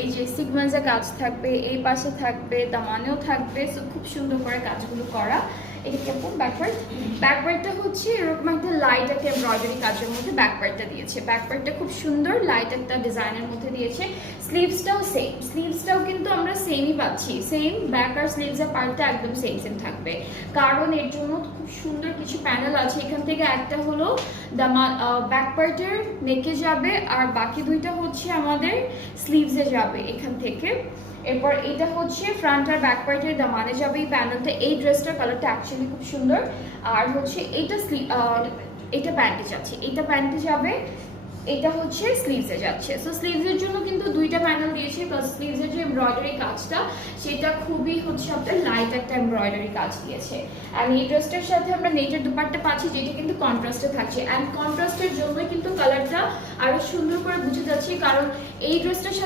এই যে সিকোয়েন্সের কাজ থাকবে, এই পাশে থাকবে, দামানেও থাকবে। সো খুব সুন্দর করে কাজগুলো করা। এটা কেমন ব্যাকপার্টটা হচ্ছে এরকম একটা লাইট একটা এমব্রয়ডারি কাজের মধ্যে ব্যাকপার্টটা দিয়েছে। ব্যাকপার্টটা খুব সুন্দর লাইট একটা ডিজাইনের মধ্যে দিয়েছে। স্লিভসটাও সেম, স্লিভসটাও কিন্তু আমরা সেমই পাচ্ছি, সেম ব্যাক আর স্লিভসের পার্টটা একদম সেম সেম থাকবে। কারণ এর জন্য খুব সুন্দর কিছু প্যানেল আছে। এখান থেকে একটা হলো ব্যাকপার্টের নেকে যাবে, আর বাকি দুইটা হচ্ছে আমাদের স্লিভসে যাবে এখান থেকে। এরপর এটা হচ্ছে ফ্রন্ট আর ব্যাক পার্টের দামানে যাবে এই প্যানেলটা। এই ড্রেসটার কালারটা অ্যাকচুয়ালি খুব সুন্দর। আর হচ্ছে এটা প্যান্টে যাচ্ছে, এটা প্যান্টে যাবে, এটা হচ্ছে স্লিভসে যাচ্ছে। সো স্লিভসের জন্য কিন্তু দুইটা প্যানেল দিয়েছে, প্লাস স্লিভসের যে এমব্রয়ডারি কাজটা সেটা খুবই হচ্ছে আপনার লাইট একটা এমব্রয়ডারি কাজ দিয়েছে। অ্যান্ড এই ড্রেসটার সাথে আমরা নেটের দুপাট্টা পাচ্ছি, যেটা কিন্তু কন্ট্রাস্টে থাকছে। অ্যান্ড কন্ট্রাস্টের জন্য কিন্তু কালারটা আরো সুন্দর করে বুঝে যাচ্ছে, কারণ এই ড্রেসটার